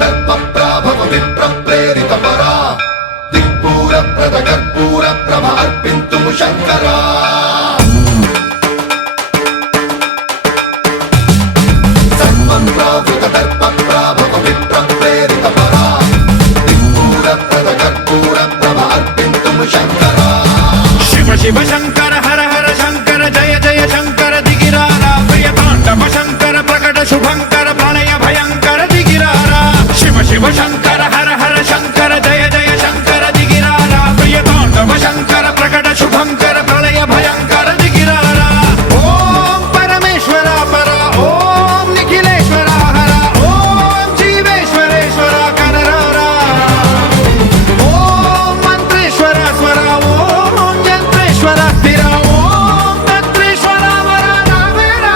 దర్పప్రాభవ విప్రప్రేరిత పరా దిక్పూర ప్రద కర్పూర ప్రభ అర్పింతుము శంకరా సర్వం ప్రావృత దర్పప్రాభవ విప్రప్రేరిత పరా దిక్పూర ప్రద కర్పూర ప్రభ అర్పింతుము శంకరా శివ శివ శంకర హర హర శంకర జయ జయ శంకర దిగిరారా ప్రియ తాండవ శంకర ప్రకట శుభంకర ప్రళయ భయంకర దిగిరారా శివ శివ శంకర హర హర శంకర జయ జయ శంకర దిగిరారా ప్రియ తాండవ శంకర ప్రకట శుభంకర ప్రళయ భయంకర దిగిరారా ఓం పరమేశ్వర పర ఓం నిఖిలేశ్వర హర ఓం జీవేశ్వరేశ్వర కనరారా ఓం మంత్రేశ్వర స్వర ఓం యంత్రేశ్వర స్థిర ఓం తంత్రేశ్వర వర నావేరా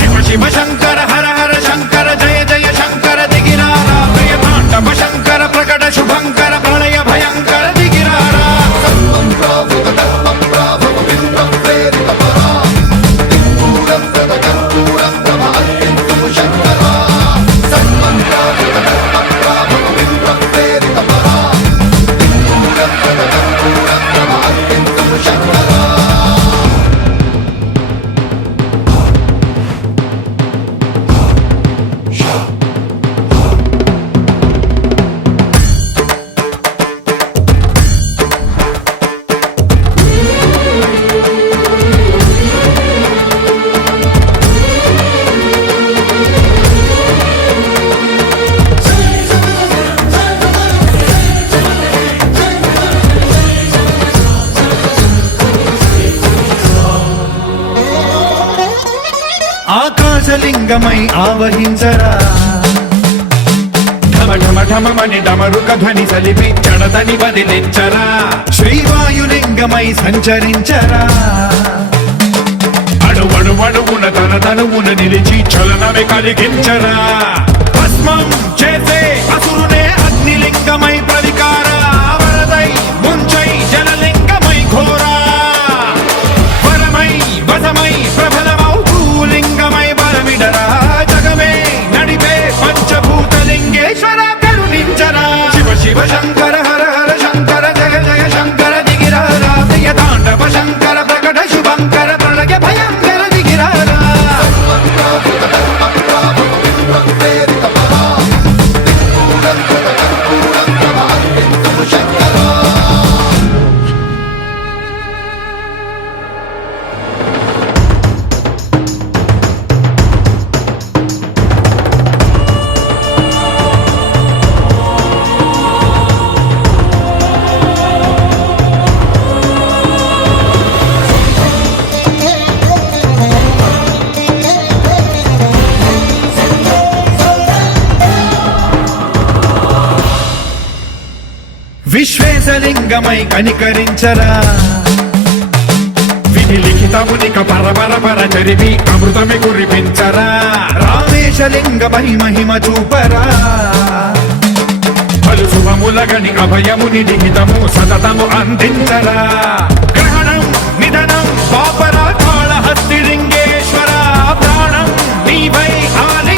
శివ శివ శంకర హర హర శంకర జయ జయ శంకర దిగిరారా ప్రియ తాండవ శంకర ప్రకట శుభంకర ప్రళయ భయంకర దిగిరారా సర్వం ప్రావృత దర్పప్రాభవ విప్రప్రేరిత పరా దిక్పూర ప్రద కర్పూర ప్రభ అర్పింతుము శంకరా సర్వం ప్రావృత దర్పప్రాభవ విప్రప్రేరిత పరా దిక్పూర ప్రద కర్పూర ప్రభ అర్పింతుము శంకరా ఆకాశలింగమై ఆవహించరా ఢమ ఢమ ఢమమని డమరుక ధ్వని సలిపి చడదని వదిలించరా శ్రీవాయులింగమై సంచరించరా అణువణువున తన తనువున నిలిచి చలనమే కలిగించరా భస్మం చేసే అసురునే అగ్నిలింగమై ప్రవికార వరదై ముంచై జలలింగమై ఘోరా వరమై వసమై ప్రబలమౌ భూలింగమై బలమిడరా జగమే నడిపే పంచభూతలింగేశ్వర కరుణించరా శివ శివ శంకర హర హర శంకర జయ జయ శంకర దిగిరారా ప్రియ తాండవ శంకర ప్రకట శుభంకర ప్రళయ భయంకర దిగిరారా సర్వం ప్రావృత దర్పప్రాభవ విప్రప్రేరిత పరా దిక్పూర ప్రద కర్పూర ప్రభ అర్పింతుము శంకరా విశ్వేశలింగమై కనికరించరా విధి లిఖితమునిక పరపర పర చరివి అమృతమి కురిపించరా రామేశలింగమై మహిమ చూపరా పలు శుభములగని అభయముని లిఖితము సతతము అందించరా గ్రహణం నిధనం పాపరా కాళహస్తి లింగేశ్వర ప్రాణం నీవై ఆలి